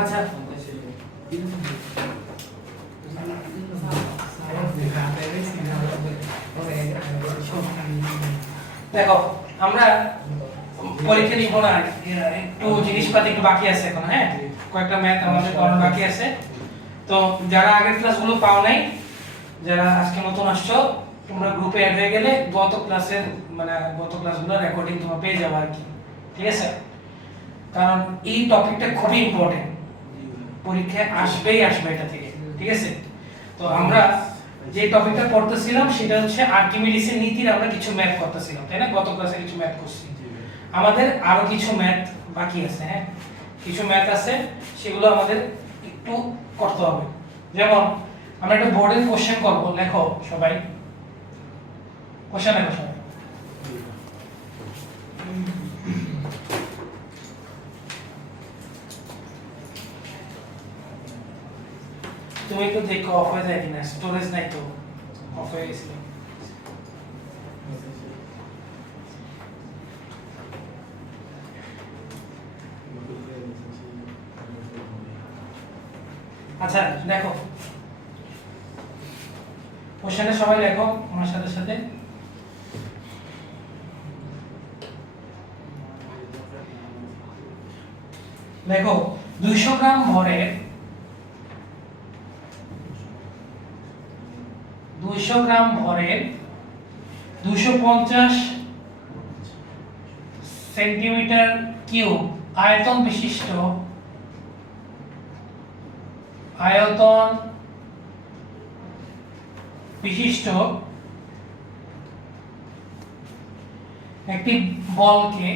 আচ্ছা দেখো আমরা পরীক্ষা দিব না, একটু জিনিসপাতি একটু বাকি আছে এখন। হ্যাঁ, কয়েকটা ম্যাথ আমাদের করানো বাকি আছে। তো যারা আগের ক্লাসগুলো পাও নাই, যারা আজকে নতুন আসছো, তোমরা গ্রুপে অ্যাড হয়ে গেলে গত ক্লাসগুলো রেকর্ডিং তোমরা পেয়ে যাবে আর কি। ঠিক আছে, কারণ এই টপিকটা খুবই ইম্পর্টেন্ট, পরীক্ষায় আসবেই আসবে এটা থেকে। ঠিক আছে, তো আমরা যে টপিকটা পড়তেছিলাম সেটা হচ্ছে আর্কিমিডিসের নীতির আমরা কিছু ম্যাথ করতেছিলাম, তাই না? গত ক্লাসে কিছু ম্যাথ করছি, আমাদের আরো কিছু ম্যাথ বাকি আছে। হ্যাঁ, কিছু ম্যাথ আছে, সেগুলো আমাদের একটু করতে হবে। যেমন আমরা একটা বোর্ডের কোশ্চেন করব, লেখো সবাই কোশ্চেন লেখো সবাই। তুমি একটু দেখো অফ হয়ে যায় কিনা, স্টোরেজ নাই তো, অফ হয়ে গেছিল। আচ্ছা দেখো কোশ্চেনে সবাই লেখো আমার সাথে সাথে। দেখো 200 গ্রাম ভরের 250 সেন্টিমিটার কিউব আয়তন বিশিষ্ট একটি বলকে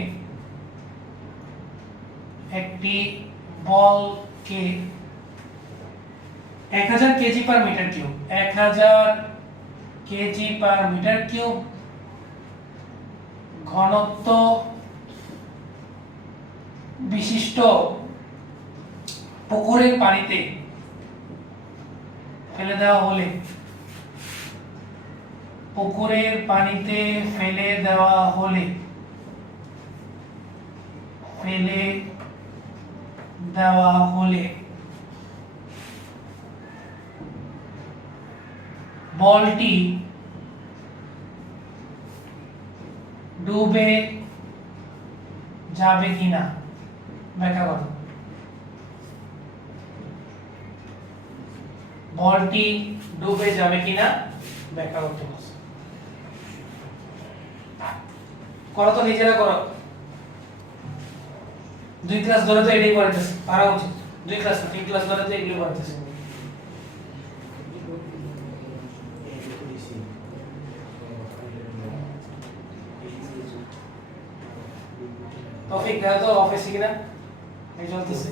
1000 kg per metre cube 1000 kg per metre cube ঘনত্ব বিশিষ্ট পুকুরের পানিতে ফেলে দেওয়া হলে বলটি ডুবে যাবে কিনা ব্যাখ্যা করো। বলটি ডুবে যাবে কিনা ব্যাখ্যা করতে বলছে। করো তো, নিজেরা করো। 2 ক্লাস ধরে তো এটাই করাইতেছে, পারা উচিত। 2 ক্লাস না 3 ক্লাস ধরে তো এগুলো করাইতেছে। তৌফিক দাও তো অফিসে কিনা এই চলতেছে।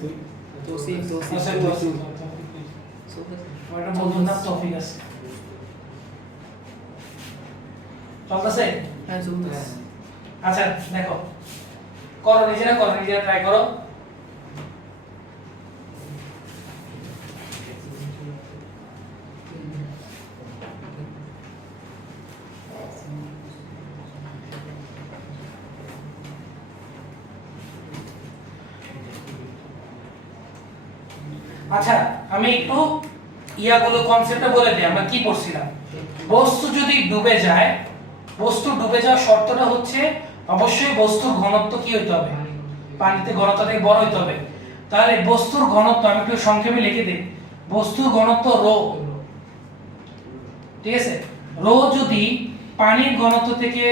তৌফিক আমার বন্ধুর নাম তৌফিক আছে, চলতেছে। হ্যাঁ চলতেছে। আচ্ছা দেখো, করো, নিজেরা ট্রাই করো। আচ্ছা আমি একটু ইয়াগুলো কনসেপ্টটা বলে দিই, আমরা কি পড়ছিলাম। বস্তু যদি ডুবে যায়, বস্তু ডুবে যাওয়ার শর্তটা হচ্ছে অবশ্যই বস্তুর ঘনত্ব কি হইতে হবে, পানিতে ঘনত্ব থেকে বড় হইতে হবে। তাহলে বস্তুর ঘনত্ব আমি একটু সংক্ষেপে লিখে দিই, বস্তুর ঘনত্ব রো। ঠিক আছে, রো যদি পানির ঘনত্ব থেকে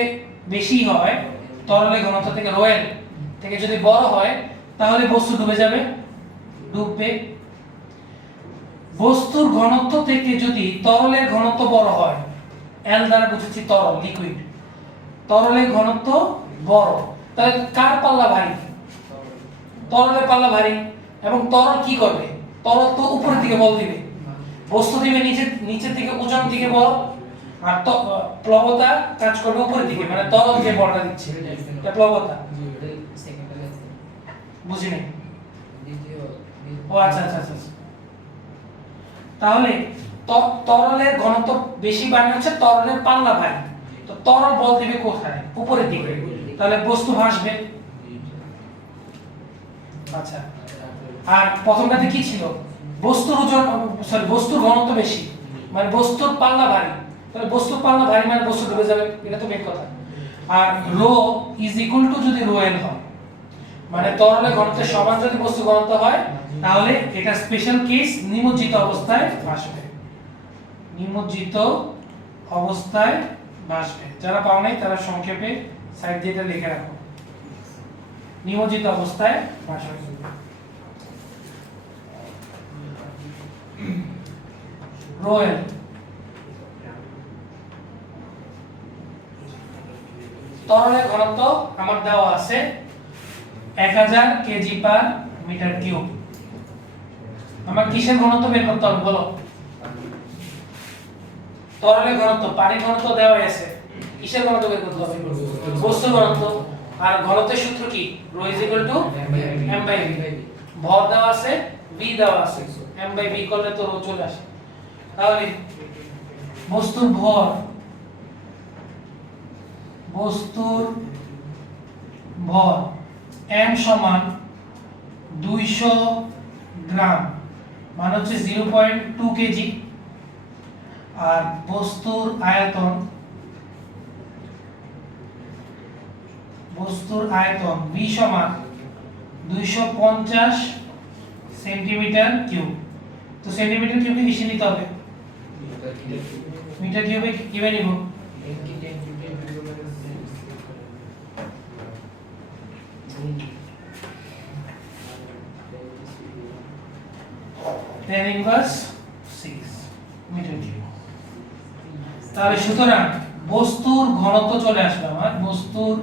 বেশি হয়, তরলের ঘনত্ব থেকে রো এর থেকে যদি বড় হয়, তাহলে বস্তু ডুবে যাবে, ডুববে। বস্তুর ঘনত্ব থেকে যদি তরলের ঘনত্ব বড় হয়, এল দ্বারা বুঝেছি তরল, লিকুইড, তরলের ঘনত্ব বড়, তাহলে কার পাল্লা ভারী? তরলের পাল্লা ভারী। এবং তরল কি করবে? তরল তো উপরের দিকে বল দিবে, বস্তু দিবে নিচের দিকে, ওজন দিকে বল, আর প্লবতা কাজ করবে উপরের দিকে, মানে তরল যে বলটা দিচ্ছে এটা প্লবতা। বুঝিনি? ও আচ্ছা আচ্ছা আচ্ছা। তাহলে তরলের ঘনত্ব বেশি মানে হচ্ছে তরলের পাল্লা ভারী, তো তরল বল দিবে কোথায়? উপরের দিকে, তাহলে বস্তু ভাসবে। আচ্ছা, আর প্রথমটাতে কি ছিল? বস্তুর ওজন, সরি বস্তুর ঘনত্ব বেশি, মানে বস্তুর পাল্লা ভারী, তাহলে বস্তুর পাল্লা ভারী মানে বস্তু ডুবে যাবে, এটা তো মেন কথা। আর রো ইজ ইকুয়াল টু যদি রো এল হয়, মানে তরলের ঘনত্বের সমান যদি বস্তু ঘনত্ব হয়, তাহলে এটা স্পেশাল কেস, নিমজ্জিত অবস্থায় ভাসবে, নিমজ্জিত অবস্থায় ভাসবে। যারা পাও নাই তারা সংক্ষেপে সাইড দিয়ে এটা লিখে রাখো, নিমজ্জিত অবস্থায় ভাসবে। রোয়েল তরলের ঘনত্ব আমার দেওয়া আছে 1000 কেজি পার মিটার কিউব। আমার কিসের ঘনত্ব বের করতে হবে বলো? তরলের ঘনত্ব, পানির ঘনত্ব দেওয়া আছে, কিসের ঘনত্ব বের করতে হবে? বস্তুর ঘনত্ব। আর ঘনত্বের সূত্র কি? Rho is equal to m by v। ভর দেওয়া আছে, v দেওয়া আছে, m বাই v করলে তো রো চলে আসে। তাহলে বস্তুর ভর, বস্তুর ভর m সমান 200 গ্রাম, মানে হচ্ছে 0.2 কেজি। আর বস্তুর আয়তন, বস্তুর আয়তন v সমান 250 সেন্টিমিটার কিউব। তো সেন্টিমিটার কিউবে কিসে নিতে হবে? মিটার কিউবে কিভাবে নিব? 10⁻⁶ মিটার কিউব। তাহলে সুতরাং বস্তুর ঘনত্ব চলে আসবে আমার, বস্তুর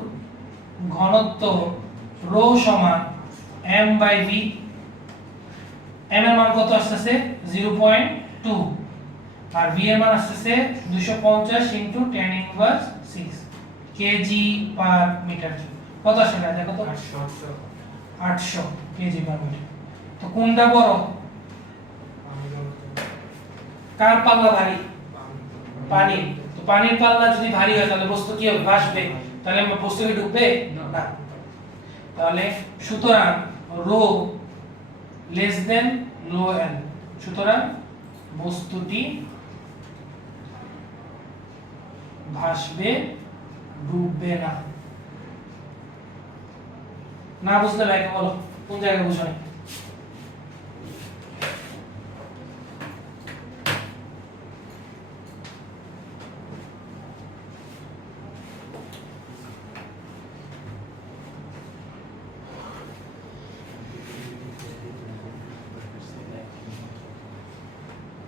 ঘনত্ব রো সমান m বাই v। m এর মান কত আসছে? 0.2, আর v এর মান আসছে 250 * 10⁻⁶ কেজি পার মিটার কিউব। কত আসে না দেখো তো? 800 কেজি পার মিটার। তো কোনটা বড়? কার পাল্লা ভারী? পানি। তো পানির পাল্লা যদি ভারী হয় তাহলে বস্তু কি হবে? ভাসবে। তাহলে বস্তু কি ডুববে? না। তাহলে সুতরাং রো লেস দেন লো এল, সুতরাং বস্তুটি ভাসবে, ডুববে না। না বুঝলে ভাইকে বলো কোন জায়গায় বুঝো না।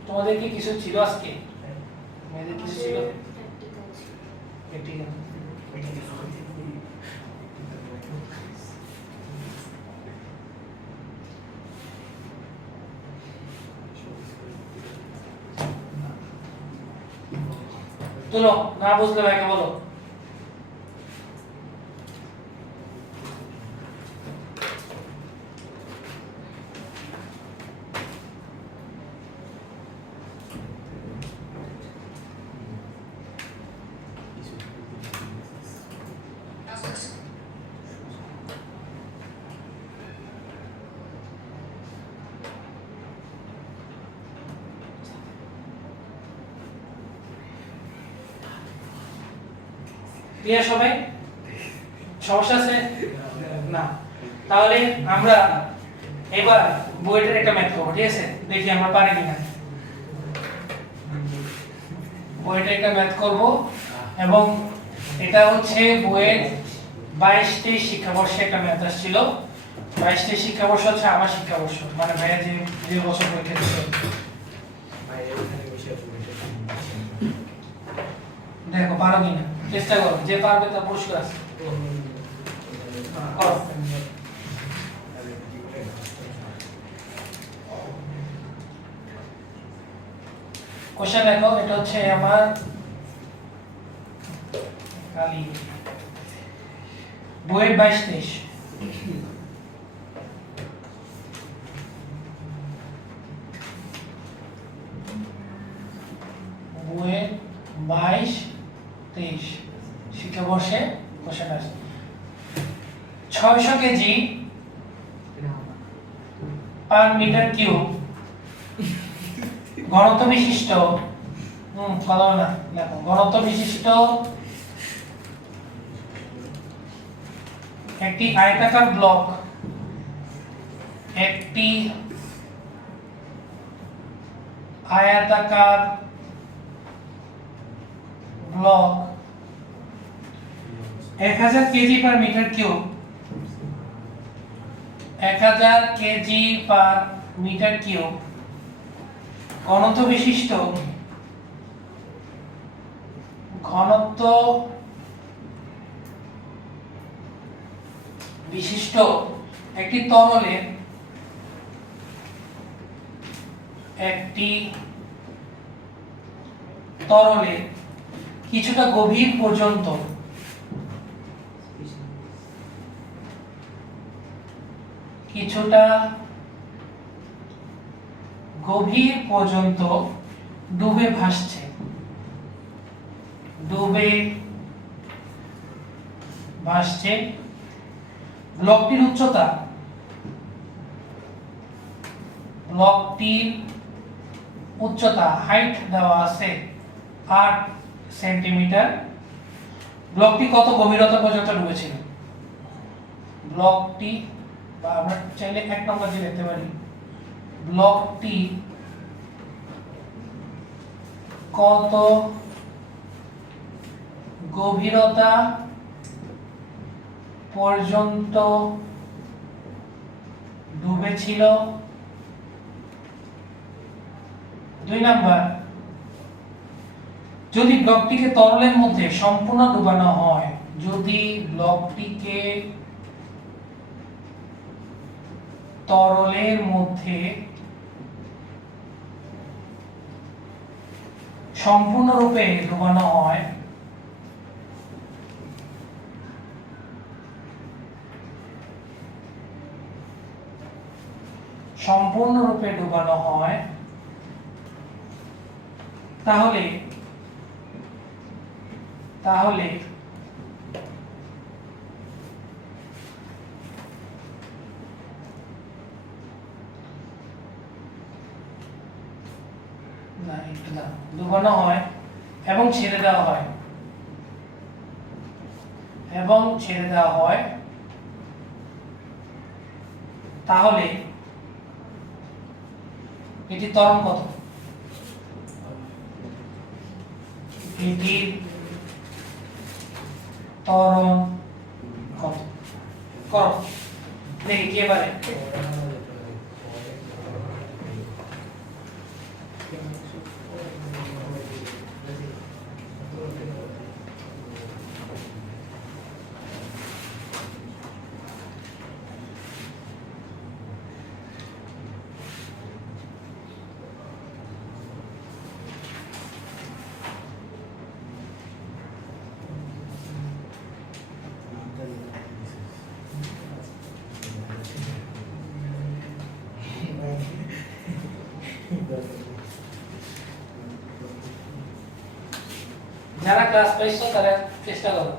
তোমাদের কি কিছু ছিল আজকে? মেয়েদের কিছু ছিল? প্র্যাকটিক্যাল। তুলো, না বুঝলে ভাইকে বলো। ক্লিয়ার সবাই? সমস্যা আছে না? তাহলে আমরা এবার বইটার একটা ম্যাথ করব, ঠিক আছে? দেখি আমরা পারি কিনা। বইটা একটা ম্যাথ করব, এবং এটা হচ্ছে বইয়ের 22-23 শিক্ষাবর্ষে একটা ম্যাথ আসছিল। 22-23 শিক্ষাবর্ষ হচ্ছে আমার শিক্ষাবর্ষ, মানে ভাইয়া যে বছর পরীক্ষা দিচ্ছে। দেখো পারো কিনা, চেষ্টা করো, যে পারবে তার পুরস্কার আছে। কোশ্চেন দেখো, এটা হচ্ছে আমার বইয়ের 22-23। বইয়ের 22-23 শিক্ষাবর্ষে কোশ্চেন আসে। 600 কেজি পার মিটার কিউব ঘনত্ব বিশিষ্ট কথা না দেখো ঘনত্ব বিশিষ্ট একটি আয়তাকার ব্লক একটি আয়তাকার block 1000 kg per metre cube 1000 kg per metre cube ঘনত্ব বিশিষ্ট একটি তরলে কিছুটা গভীর পর্যন্ত ডুবে ভাসছে ব্লকটির উচ্চতা হাইট দেওয়া আছে 8 সেন্টিমিটার ব্লকটি কত গভীরতা পর্যন্ত ডুবেছিল ব্লকটি বা আমরা চাইলে এক নম্বর দিয়ে লিখতে পারি ব্লকটি কত গভীরতা পর্যন্ত ডুবেছিল 2 নাম্বার যদি ব্লকটিকে তরলের মধ্যে সম্পূর্ণ ডুবানো হয় যদি ব্লকটিকে তরলের মধ্যে সম্পূর্ণরূপে ডুবানো হয় তাহলে ডুবানো হয় এবং ছেড়ে দেওয়া হয় তাহলে এটি ত্বরণ কত এটির ত্বরণ কত করো দেখি কে পারে যারা ক্লাস পাইছো তারা চেষ্টা করো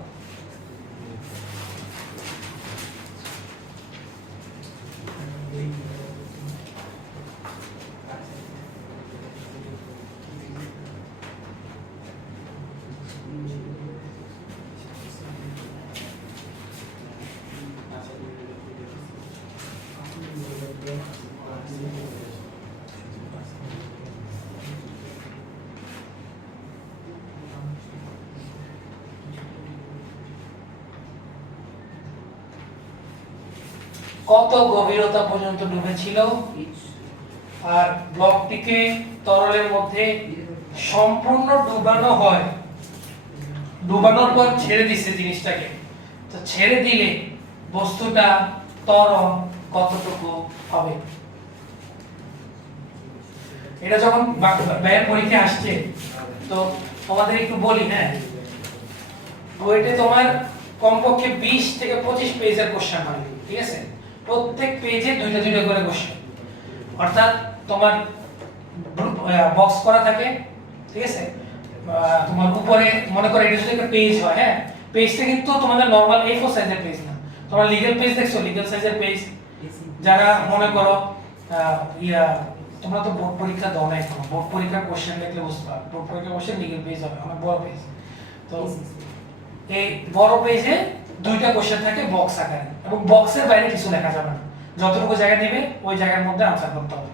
কত গভীরতা পর্যন্ত ডুবেছিল আর ব্লকটিকে তরলের মধ্যে সম্পূর্ণ ডুবানো হয় ডুবানোর পর ছেড়ে দিছে জিনিসটাকে তো ছেড়ে দিলে বস্তুটা ত্বরণ কতটুকু হবে এটা যখন ব্যয়ের পরীক্ষা আসছে তো তোমাদের একটু বলি হ্যাঁ বইতে তোমার কমপক্ষে 20 থেকে 25 পেজের কোশ্চেন হয় ঠিক আছে প্রত্যেক পেজে দুইটা দুইটা করে কোশ্চেন অর্থাৎ তোমার বক্স করা থাকে ঠিক আছে তোমার উপরে মনে করো এটা যদি একটা পেজ হয় হ্যাঁ পেজটা কিন্তু তোমাদের নরমাল A4 সাইজের পেজ না তোমরা লিগ্যাল পেজ দেখছো লিগ্যাল সাইজের পেজ যারা মনে করো ইয়া তোমরা তো বোর্ড পরীক্ষা দাও না এখন, বোর্ড পরীক্ষার কোশ্চেন দেখলে বুঝতে পারবে, বোর্ড পরীক্ষার কোশ্চেন লিগেল পেজ হবে, অনেক বড় পেজ। তো এই বড় পেজে দুইটা কোশ্চেন থাকে বক্স আকারে, এবং বক্সের বাইরে কিছু লেখা যাবে না, যতটুকু জায়গা দিবে ওই জায়গার মধ্যে আনসার করতে হবে,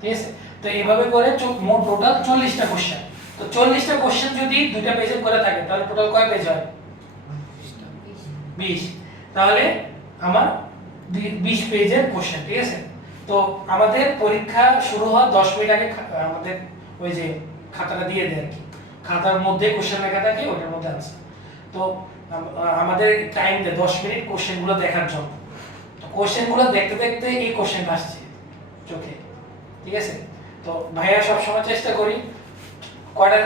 ঠিক আছে? তো এইভাবে করে মোট টোটাল 40টা কোশ্চেন। তো 40টা কোশ্চেন যদি দুইটা পেজে করে থাকে তাহলে টোটাল কয় পেজ হয়? 20। তাহলে আমার 20 পেজের কোশ্চেন, ঠিক আছে? তো আমাদের পরীক্ষা শুরু হওয়ার 10 মিনিট আগে আমাদের ওই যে খাতাটা দিয়ে দেয় আর কি, খাতার মধ্যে কোশ্চেন লেখা থাকে, ওটার মধ্যে আনসার। তো আমাদের টাইম দেয় 10 মিনিট কোশ্চেনগুলো দেখার জন্য। তো কোশ্চেনগুলো দেখতে দেখতে এই কোশ্চেন আসছে চোখে, ঠিক আছে? তো ভাইয়া সব সময় চেষ্টা করি কয়টা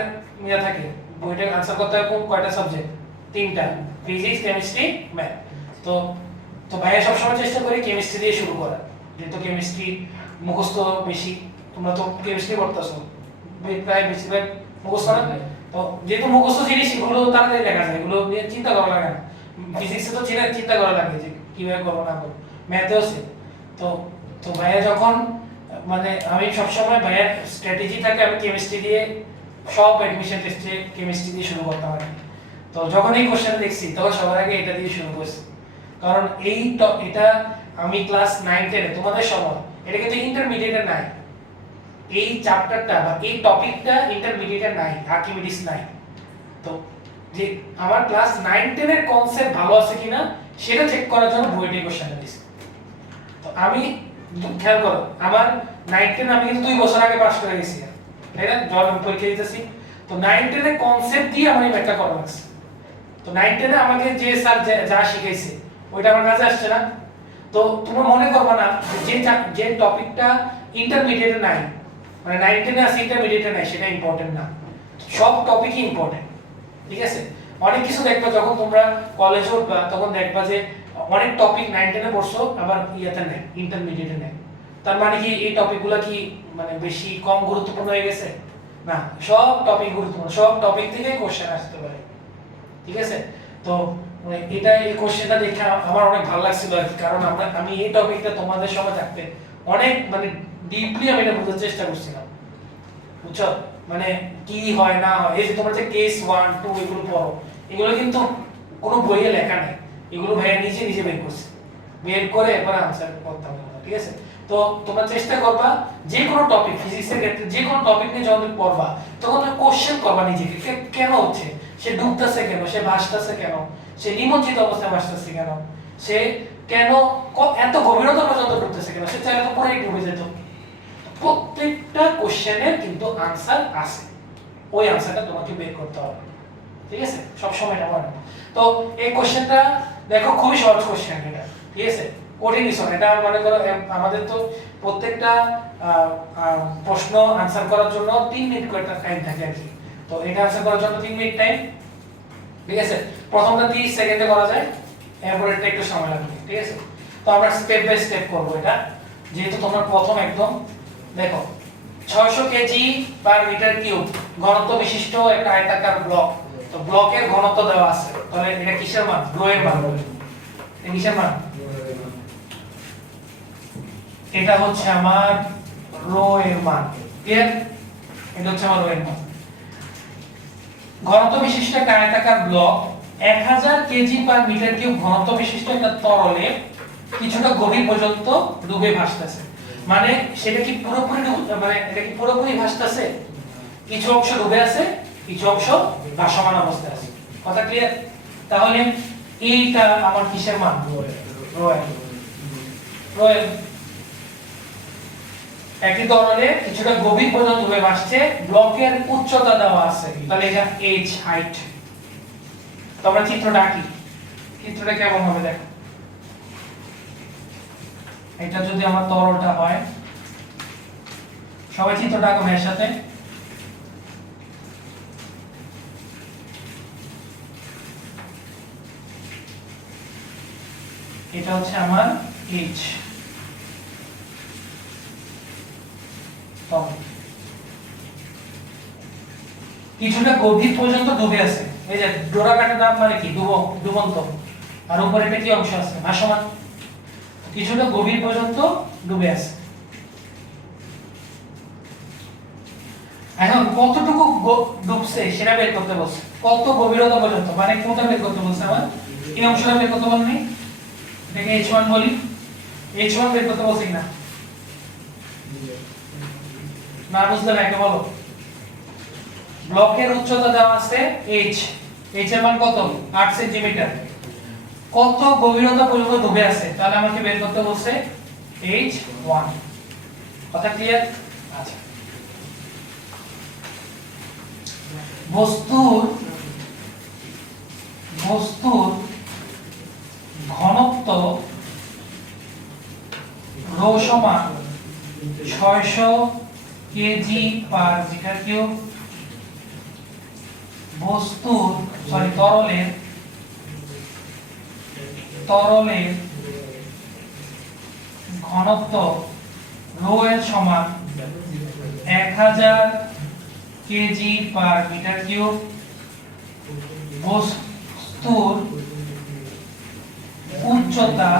মিলা থাকে বইটা আনসার করতে হয়, কোন কয়টা সাবজেক্ট? 3টা, ফিজিক্স, কেমিস্ট্রি, ম্যাথ। তো তো ভাইয়া সব সময় চেষ্টা করি কেমিস্ট্রি দিয়ে শুরু করা, যেহেতু কেমিস্ট্রি মুখস্থ বেশি, তোমরা তো কেমিস্ট্রি পড়তেছো প্রায় বেশিরভাগ মুখস্থ না। তো যেহেতু মুখস্থ জিনিস এগুলো তাড়াতাড়ি লেখা যায়, এগুলো নিয়ে চিন্তা করা লাগে না। ফিজিক্সে তো চিন্তা করা লাগে যে কিভাবে করবো না করবো, ম্যাথেও সে। তো তো ভাইয়া যখন মানে আমি সবসময় ভাইয়ার স্ট্র্যাটেজি থাকে আমি কেমিস্ট্রি দিয়ে সব অ্যাডমিশন টেস্টে কেমিস্ট্রি দিয়ে শুরু করতাম আর কি। তো যখন এই কোশ্চেন দেখছি তখন সবার আগে এটা দিয়ে শুরু করছি, কারণ এটা আমি ক্লাস 9-10 তোমাদের সময় এটা কিন্তু ইন্টারমিডিয়েটে নাই, এই চ্যাপ্টারটা বা এই টপিকটা ইন্টারমিডিয়েটে নাই, আর্কিমিডিস নাই। তো যে আমার ক্লাস 9-10 এর কনসেপ্ট ভালো আছে কিনা সেটা চেক করার জন্য বইটি কোশ্চেনটা দিছি। তো আমি খেয়াল করো আমার 9-10 আমি কিন্তু 2 বছর আগে পাস করে গেছি, তাই না? যখন পরীক্ষা দিতেছি তো 9-10 এর কনসেপ্ট দিয়ে আমার এই ম্যাথটা করা লাগছে। তো 9-10 এ আমাকে যে স্যার যা শিখাইছে ওইটা আমার কাছে আসছে না। তো তোমরা মনে করবে না যে টপিকটা ইন্টারমিডিয়েটে নাই, মানে 9-10 এ আছে ইন্টারমিডিয়েটে নাই, সেটা ইম্পর্টেন্ট না। সব টপিকই ইম্পর্টেন্ট, ঠিক আছে? অনেক কিছু দেখবা যখন তোমরা কলেজে উঠবা তখন দেখবা যে অনেক টপিক 9-10 এ পড়ছো আবার ইয়াতে নেই, ইন্টারমিডিয়েটে নেই। তার মানে কি এই টপিকগুলো কি মানে বেশি কম গুরুত্বপূর্ণ হয়ে গেছে? না, সব টপিক গুরুত্বপূর্ণ, সব টপিক থেকে কোশ্চেন আসতে পারে, ঠিক আছে? তো এটা এই কোশ্চেনটা দেখে আমার অনেক ভালো লাগছিল আর কি, কারণ আমি এই টপিকটা তোমাদের সময় থাকতে অনেক মানে ডিপলি আমি এটা বোঝার চেষ্টা করছিলাম, বুঝছো? মানে কি হয় না হয়, এই যে তোমরা যে কেস 1 2 এগুলো পড়ো, এগুলো কিন্তু কোনো বইয়ে লেখা নেই, এগুলো ভাইয়া নিজে নিজে বের করছে, বের করে এরপর আনসার করতে হবে, ঠিক আছে? তো তোমরা চেষ্টা করবা যে কোনো টপিক, ফিজিক্সের ক্ষেত্রে যে কোনো টপিক নিয়ে যখন তুমি পড়বা তখন তুমি কোশ্চেন করবা নিজেকে, কেন হচ্ছে, সে ডুবতেছে কেন, সে ভাসতেছে কেন, সে নিমজ্জিত অবস্থায় ভাসতেছে কেন, সে কেন এত গভীরতা পর্যন্ত ডুবতেছে কেন, সে চাইলে তো পুরোই ডুবে যেত। প্রত্যেকটা কোশ্চেনের কিন্তু আনসার আছে, ওই আনসারটা তোমাকে বের করতে হবে, ঠিক আছে? সব সময় এটা মনে। তো এই কোশ্চেনটা দেখো খুবই সহজ কোশ্চেন এটা, ঠিক আছে? কঠিন কিছু না, এটা মনে করো আমাদের তো প্রত্যেকটা প্রশ্ন আনসার করার জন্য 3 মিনিট করে টাইম থাকে আর কি। তো এটা আনসার করার জন্য 3 মিনিট টাইম, ঠিক আছে? প্রথমটা 30 সেকেন্ডে করা যায়, এরপর এটা একটু সময় লাগবে, ঠিক আছে? তো আমরা স্টেপ বাই স্টেপ করব এটা, যেহেতু তোমরা প্রথম একদম। দেখো 600 কেজি পার মিটার কিউব ঘনত্ব বিশিষ্ট একটা আয়তাকার ব্লক, তো ব্লকের ঘনত্ব দেওয়া আছে, তাহলে এটা কিসের মান? রো এর মান। এটা কিসের মান? এটা হচ্ছে আমার রো এর মান, ক্লিয়ার? এটা হচ্ছে আমার রো এর মান। ঘনত্ব বিশিষ্ট একটা আয়তাকার block 1000 kg per metre cube ঘনত্ব বিশিষ্ট একটা তরলে কিছুটা গভীর পর্যন্ত ডুবে ভাসতেছে। মানে সেটা কি পুরোপুরি মানে এটা কি পুরোপুরি ভাসতেছে? কিছু অংশ ডুবে আছে, কিছু অংশ ভাসমান অবস্থায় আছে, কথা ক্লিয়ার? তাহলে এইটা আমার কিসের মান? রো এর। একটি তরলে কিছুটা গভীর পর্যন্ত ডুবে ভাসছে, ব্লকের উচ্চতা দেওয়া আছে, তাহলে এটা h হাইট। তো আমরা চিত্রটা আঁকি, চিত্রটা কেমন হবে দেখো। এটা যদি আমার তরলটা হয়, সবাই চিত্রটা আঁকো এর সাথে। এটা হচ্ছে আমার h তরল, কিছুটা গভীর পর্যন্ত ডুবে আছে, এই যে ডোরা কাটা দাম মানে কি? ডুবন্ত, আর উপরে এটা কি অংশ আছে? ভাসমান। কিছুটা গভীর পর্যন্ত ডুবে আছে, কতটুকু ডুবছে সেটা বের করতে বলছে, কত গভীরতা পর্যন্ত, মানে কোনটা বের করতে বলছে আমার, এই অংশটা বের করতে বলনি, এটাকে h1 বলি, h1 বের করতে বলছি না, না বুঝলে না এটা বলো। ব্লকের উচ্চতা দেওয়া আছে h, h এর মান কত, 8 সেন্টিমিটার, কত গভীরতা পর্যন্ত ডুবে আছে, তাহলে আমাকে বের করতে বলছে h1। কথা ক্লিয়ার? আচ্ছা, বস্তুর ঘনত্ব রো সমান 600 কেজি পার মিটার কিউব, তরলের ঘনত্ব রো এর সমান 1000 কেজি পার মিটার কিউব, বস্তুর উচ্চতা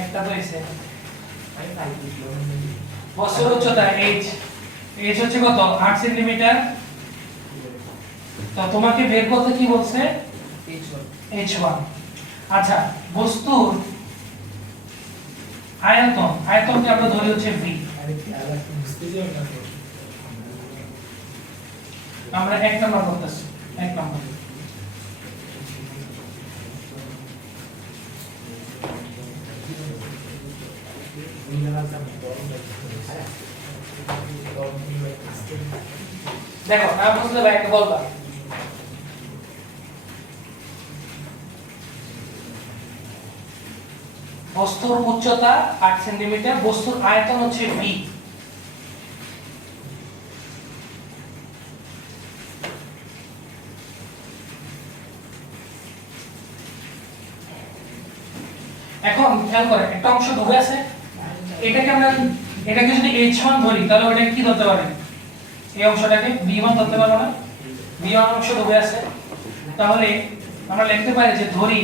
একটা তো এসে বস্তুর উচ্চতা h হচ্ছে কত, 8 সেন্টিমিটার। তো তোমাকে বের করতে কি বলছে, h1। আচ্ছা, বস্তুর আয়তনকে আমরা ধরি হচ্ছে v, আমরা 1 নাম্বার করতেছি, 1 নাম্বার। দেখো না বুঝলে ভাই একটা বলবা, বস্তুর উচ্চতা 8 সেন্টিমিটার, বস্তুর আয়তন হচ্ছে v। এখন খেয়াল করে একটা অংশ ডুবে আছে, এটাকে যদি h1 ধরি তাহলে ওটাকে কি ধরতে পারি, এই অংশটাকে v1 ধরতে পারবো না, v1 অংশ ডুবে আছে, তাহলে আমরা লিখতে পারি যে ধরি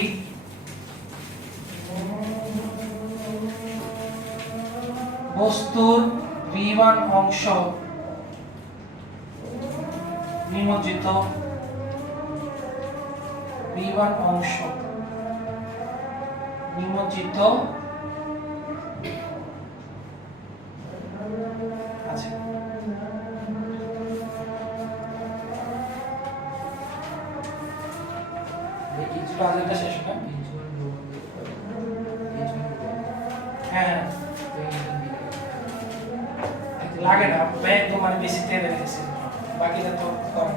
বস্তুর v1 অংশ নিমজ্জিত, আছে। পাজলটা শেষ না, হ্যাঁ লাগে না, ব্যাগ তোমার বেশি টেনে রেখেছে, বাকিটা তো করে।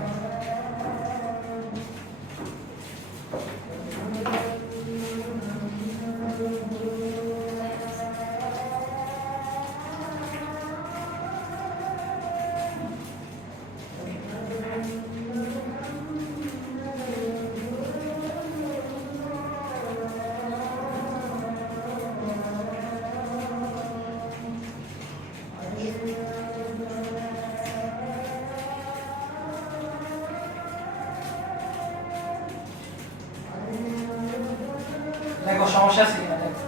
দেখো সমস্যা আছে কিনা, দেখো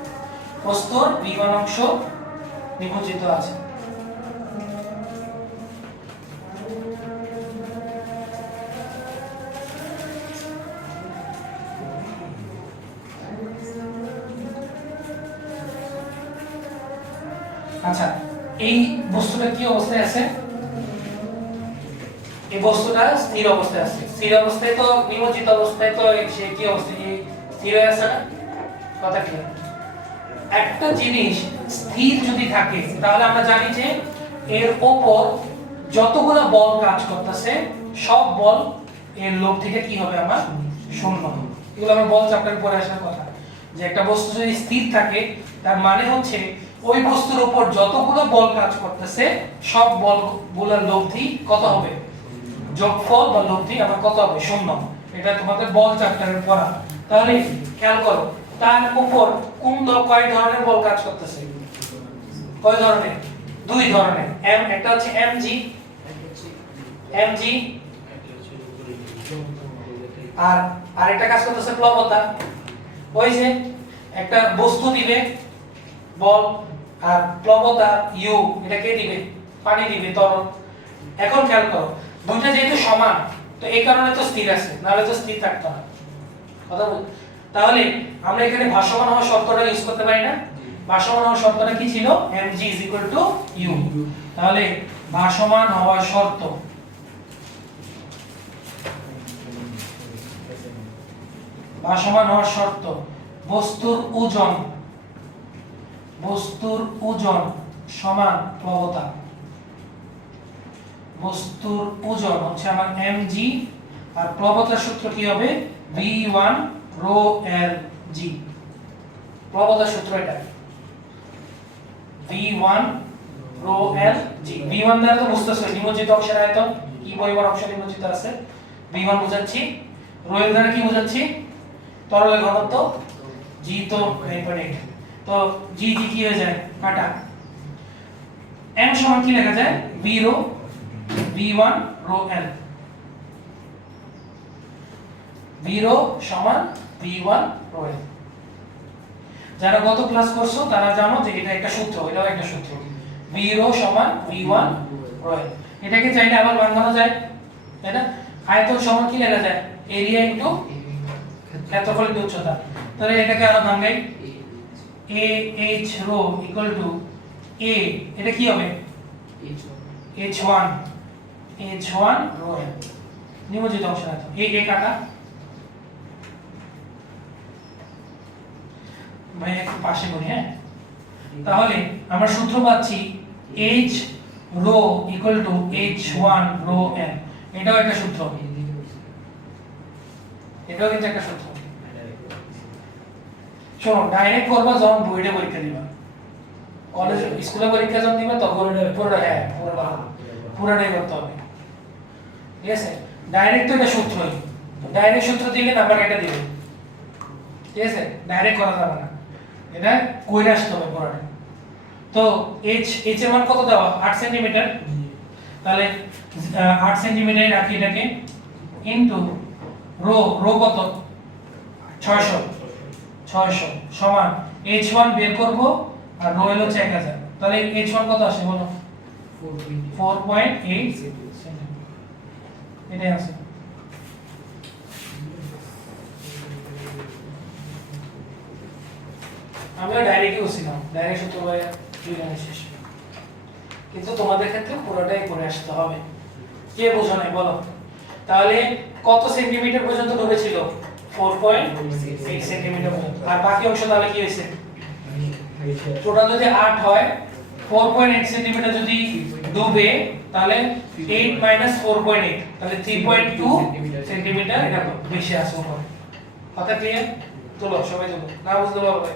বস্তুর v1 অংশ নিমজ্জিত আছে, আচ্ছা এই বস্তুটা কি অবস্থায় আছে, এই বস্তুটা স্থির অবস্থায় আছে, স্থির অবস্থায় তো নিমজ্জিত অবস্থায় তো সে কি অবস্থায় স্থির হয়ে আছে না, কথা কি, একটা জিনিস স্থির যদি থাকে তাহলে আমরা জানি যে এর উপর যতগুলো বল কাজ করতেছে সব বল এর লোভ থেকে কি হবে, আমার শূন্য। এগুলো আমরা বল চ্যাপ্টারে পড়ে আসার কথা, যে একটা বস্তু যদি স্থির থাকে তার মানে হচ্ছে ওই বস্তুর উপর যতগুলো বল কাজ করতেছে সব বলগুলোর লব্ধি কত হবে, যোগফল বা লব্ধি আবার কত হবে, শূন্য। এটা তোমাদের বল চ্যাপ্টারে পড়া। তাহলে খেয়াল করো তার উপর কয় ধরনের বল কাজ করতেছে, কয় ধরনের, 2 ধরনের, একটা হচ্ছে mg আর আরেকটা কাজ করতেছে প্লবতা। ওই যে একটা বস্তু দিবে, বল, আর প্লবতা ইউ, এটা কে দিবে? পানি দিবে, তরল। এখন খেয়াল করো, দুইটা যেহেতু সমান, তো এই কারণে তো স্থির আছে, নাহলে তো স্থির থাকতো না। কথা বল। তাহলে আমরা এখানে ভাসমান হওয়ার শর্তটা ইউজ করতে পারি না? ভাসমান হওয়ার শর্তটা কি ছিল? mg u। তাহলে ভাসমান হওয়ার শর্ত, ভাসমান হওয়ার শর্ত, বস্তুর ওজন সমান প্লবতা। বস্তুর ওজন হচ্ছে আমার mg, আর প্লবতার সূত্র কি হবে? v1 rho l g। প্লবতার সূত্র এটা v1 rho l g। v1 দ্বারা তো বুঝতেছো নিমজ্জিত অংশের আয়তন, কি পরিমাণ অংশ নিমজ্জিত আছে, v1 বোঝাচ্ছি। rho l দ্বারা কি বোঝাচ্ছি? তরলের ঘনত্ব। g তো 9.8, তো g কি হয়ে যায়? কাটা। m সমান কি লেখা যায়? v1 rho l। v rho সমান v1 rho l। যারা গত ক্লাস করছো তারা জানো যে এটা একটা সূত্র, এটাও একটা সূত্র। v rho সমান v1 rho l। এটাকে চাইলে আবার ভাঙানো যায়, তাই না? আয়তন সমান কি লেখা যায়? এরিয়া ইনটু ক্ষেত্রফল ইনটু উচ্চতা। তাহলে এটাকে আরো ভাঙাই, a h rho equal to a, এটা কি হবে? h1 rho l। নিমজ্জিত অংশের আয়তন, a কাটা। ভাই একটু পাশে করি, হ্যাঁ। তাহলে আমরা সূত্র পাচ্ছি h rho equal to h1 rho l। এটাও একটা সূত্র, এটাও কিন্তু একটা সূত্র। শোনো, ডাইরেক্ট করবা যখন বইটা পরীক্ষা দিবা, কলেজ স্কুলে পরীক্ষা যখন দিবা তখন পুরোটাই করতে হবে, ঠিক আছে? ডাইরেক্ট তো এটা সূত্রই, ডাইরেক্ট সূত্র দিলে নাম্বার এটা দিবে, ঠিক আছে? ডাইরেক্ট করা যাবে না, এটা কইরে আসতে হবে পুরোটা। তো h এর মান কত দেওয়া? 8 সেমি। তাহলে 8 সেমি রাখি এটাকে, ইনটু রো কত? 600 সমান h1 বের করব, আর রো হলো 1000। তাহলে h1 কত আসে বলো? 4.8 সেমি। এটাই আছে। আমরা ডাইরেক্টই বসছিলাম, ডাইরেক্ট সূত্র বলে দুই লাইনে শেষ, কিন্তু তোমাদের ক্ষেত্রে পুরোটাই করে আসতে হবে। কে বোঝো নাই বলো? তাহলে কত সেন্টিমিটার পর্যন্ত ডুবেছিল? 4.8 সেন্টিমিটার পর্যন্ত। আর বাকি অংশ তাহলে কি হয়েছে? টোটাল যদি 8 হয়, 4.8 সেন্টিমিটার যদি ডুবে, তাহলে 8 - 4.8, তাহলে 3.2 সেন্টিমিটার এটা বেশি আছে উপরে। কথা ক্লিয়ার? চলো সবাই চলো, না বুঝতে পারবে।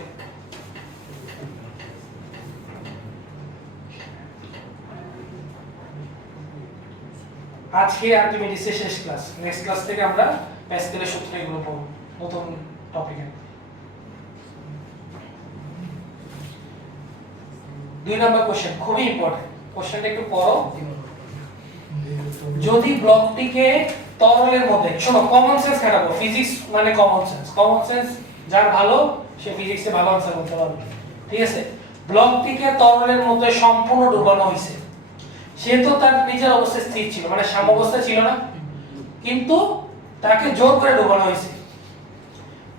আজকে আর্কিমিডিসের শেষ ক্লাস। নেক্সট ক্লাস থেকে আমরা প্যাসকেলের সূত্র এগুলো পড়ব, নতুন টপিকে। 2 নম্বর কোশ্চেন খুবই ইম্পর্টেন্ট, কোশ্চেনটা একটু পড়ো। যদি ব্লকটিকে তরলের মধ্যে, শোনো কমন সেন্স খাটাবো, ফিজিক্স মানে কমন সেন্স, কমন সেন্স যার ভালো সে ফিজিক্সে ভালো আনসার করতে পারবে, ঠিক আছে? ব্লকটিকে তরলের মধ্যে সম্পূর্ণ ডুবানো হয়েছে, সে তো তার নিজের অবস্থায় স্থির ছিল, মানে সাম্যাবস্থায় ছিল না, কিন্তু তাকে জোর করে ডুবানো হয়েছে।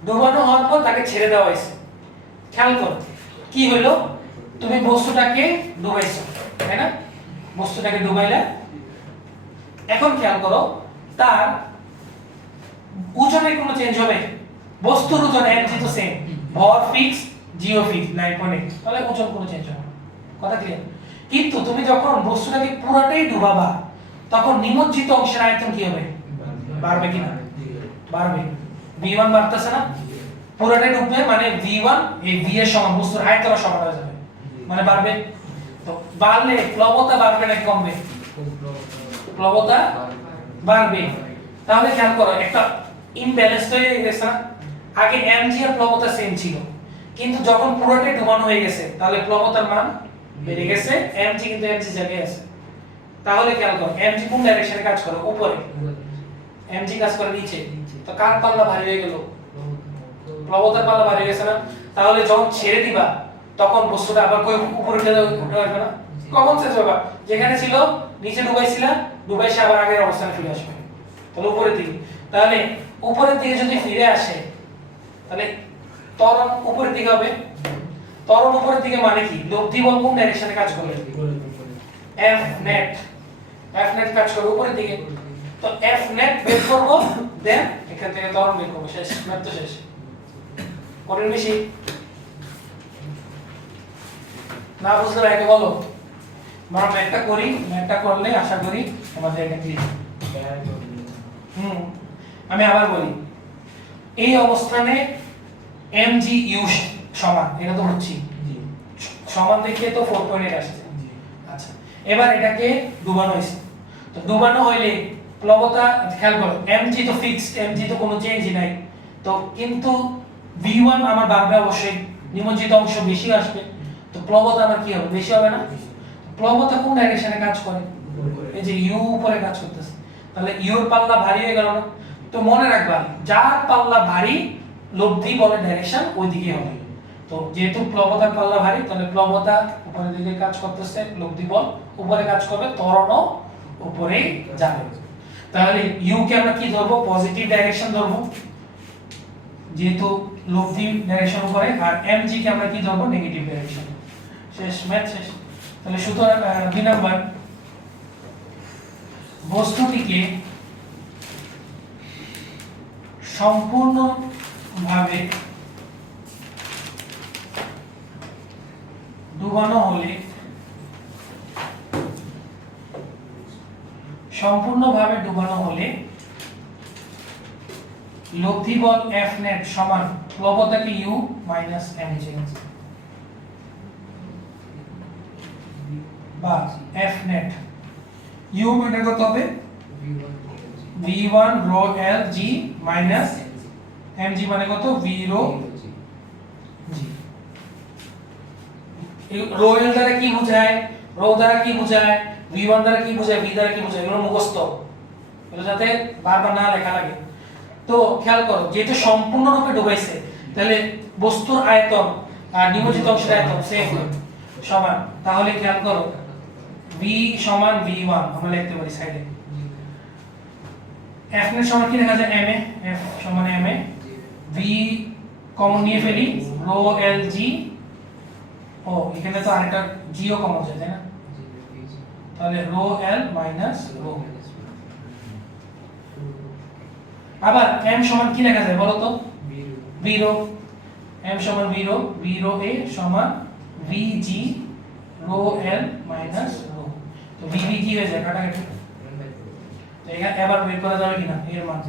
ডুবানো হওয়ার পর তাকে ছেড়ে দেওয়া হয়েছে। খেয়াল করো কি হলো, তুমি বস্তুটাকে ডুবাইছো, তাই না? বস্তুটাকে ডুবাইলে, এখন খেয়াল করো তার ওজনে কোনো চেঞ্জ হবে? বস্তুর ওজন mg তো সেম, ভর ফিক্স, জিও ফিক্স 9.8, তাহলে ওজন কোনো চেঞ্জ হবে না। কথা ক্লিয়ার? কিন্তু তুমি যখন বস্তুটাকে পুরোটাই ডুবাবা, তখন নিমজ্জিত অংশের আয়তন কি হবে? বাড়বে কিনা? বাড়বে। v1 বাড়তেছে না? পুরোটাই ডুববে মানে v1 এই v এর সমান, বস্তুর আয়তন সমান হয়ে যাবে, মানে বাড়বে। তো বাড়লে প্লবতা বাড়বে নাকি কমবে? প্লবতা বাড়বে। তাহলে খেয়াল করো একটা ইমব্যালেন্স হয়ে গেছে না? আগে mg আর প্লবতা সেম ছিল, কিন্তু যখন পুরোটাই ডুবানো হয়ে গেছে, তাহলে প্লবতার মান বেড়ে গেছে, mg কিন্তু mg জায়গায় আছে। তাহলে খেয়াল করো mg কোন ডাইরেকশনে কাজ করে? উপরে। mg কাজ করে নিচে, তো কার পাল্লা ভারী হয়ে গেল? প্লবতার পাল্লা ভারী হয়ে গেছে না? তাহলে যখন ছেড়ে দিবা তখন বস্তুটা আবার কই উপরে উঠে আসবে না? কমন সেন্স ব্যাপার, যেখানে ছিল নিচে ডুবাইছিলা, ডুবাইছে আবার আগের অবস্থানে ফিরে আসবে, তাহলে উপরের দিকে। তাহলে উপরের দিকে যদি ফিরে আসে তাহলে ত্বরণ উপরের দিকে হবে। ত্বরণ উপরের দিকে মানে কি? লব্ধি বল কোন ডাইরেকশনে কাজ করবে? এফ নেট, এফ নেট কাজ করবে উপরের দিকে। তো এফ নেট বের করব, দেন এখান থেকে ত্বরণ বের করব, শেষ, ম্যাথ তো শেষ। করেন বেশি না বুঝলে ভাইকে বলো, আমরা ম্যাথটা করি, ম্যাথটা করলে আশা করি আমাদের এটা ক্লিয়ার। আমি আবার বলি, এই অবস্থানে mgu সমান, এটা তো হচ্ছে সমান দেখিয়ে তো 4.8 আসছে। আচ্ছা, এবার এটাকে ডুবানো হয়েছে। তো ডুবানো হইলে প্লবতা খেয়াল করো, mg তো ফিক্সড, mg তো কোনো চেঞ্জই নাই। তো কিন্তু v1 আমার বাড়বে অবশ্যই, নিমজ্জিত অংশ বেশি আসবে। তো প্লবতা আমার কি হবে? বেশি হবে না? প্লবতা কোন ডাইরেকশনে কাজ করে? এই যে u উপরে কাজ করতেছে, তাহলে u এর পাল্লা ভারী হয়ে গেল না? তো মনে রাখবা, যার পাল্লা ভারী লব্ধি বলের ডাইরেকশন ওই দিকে হবে। তো যেহেতু প্লবতার পাল্লা ভারী, তাহলে প্লবতা উপরের দিকে কাজ করতেছে, লব্ধি বল উপরে কাজ করবে, ত্বরণও উপরেই যাবে। তাহলে u কে আমরা কি ধরবো? পজিটিভ ডাইরেকশন ধরবো, যেহেতু লব্ধি ডাইরেকশন উপরে, আর mg কে আমরা কি ধরবো? Negative direction. শেষ, ম্যাথ শেষ। তাহলে সুতরাং 2 নাম্বার, বস্তুটিকে সম্পূর্ণভাবে ডুবানো হলে, সম্পূর্ণভাবে ডুবানো হলে লব্ধি বল F net সমান প্লবতা কি u মাইনাস mg, বা F net u মানে কত হবে? v1 rho l g minus mg মানে কত? v rho g। এই rho l দ্বারা কি বোঝায়? rho দ্বারা কি বোঝায়? v1 দ্বারা কি বোঝায়? v দ্বারা কি বোঝায়? এগুলো মুখস্থ, এগুলো যাতে বারবার না লেখা লাগে। তো খেয়াল করো, যেহেতু সম্পূর্ণরূপে ডুবাইছে, তাহলে বস্তুর আয়তন আর নিমজ্জিত অংশের আয়তন সেম সমান। তাহলে খেয়াল করো, v সমান v1 আমরা লিখতে পারি সাইডে। f এর সমান কি লেখা যায়? ma, f সমান ma, v কমন নিয়ে ফেলি, rho l g, ও এখানে তো আরেকটা g ও কমন যায়, তাই না? তাহলে rho l মাইনাস rho। আবার m সমান কি লেখা যায় বলো তো? v rho, m সমান v rho, v rho a সমান vg rho l minus rho। তো vv কি হয়ে যায়? কাটাকাটি। তো এখানে এবার বের করা যাবে কিনা এর মান?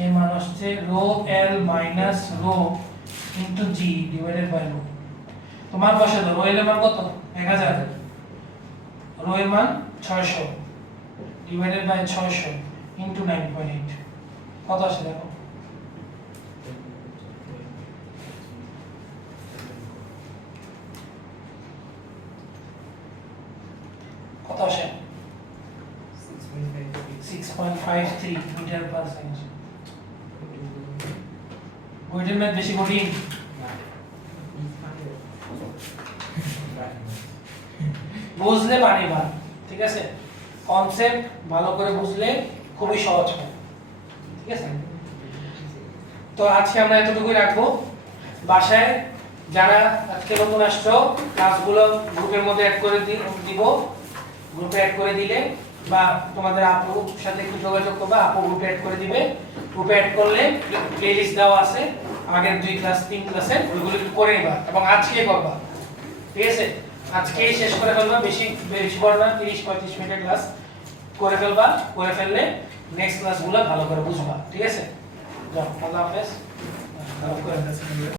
এর মান হচ্ছে rho l minus rho into g divided by rho। তো মান বসে দাও, rho l এর মান কত? 1000, rho এর মান 600 ডিভাইডেড বাই 600 ইনটু 9.8 কত আসে দেখো? কত আসে? 6.53 মিটার পার সেকেন্ড। বইটার ম্যাথ বেশি কঠিন? বুঝলে পারিবা, ঠিক আছে? কনসেপ্ট ভালো করে বুঝলে খুবই সহজ হয়, ঠিক আছে? তো আজকে আমরা এতটুকুই রাখবো। বাসায় যারা আজকে নতুন আসছো, ক্লাসগুলো গ্রুপের মধ্যে অ্যাড করে দিব। গ্রুপে অ্যাড করে দিলে বা তোমাদের আপুর সাথে একটু যোগাযোগ করবে, আপু গ্রুপে অ্যাড করে দিবে। গ্রুপে অ্যাড করলে প্লেলিস্ট দেওয়া আছে আগের 2 ক্লাস 3 ক্লাসের, ওইগুলো একটু করে নিবা এবং আজকে করবা, ঠিক আছে? আজকেই শেষ করে ফেলবা, বেশি বড় না, 30-35 মিনিটের ক্লাস করে ফেলবা। করে ফেললে নেক্সট ক্লাসগুলো ভালো করে বুঝবা, ঠিক আছে? যাও, আল্লাহ হাফেজ।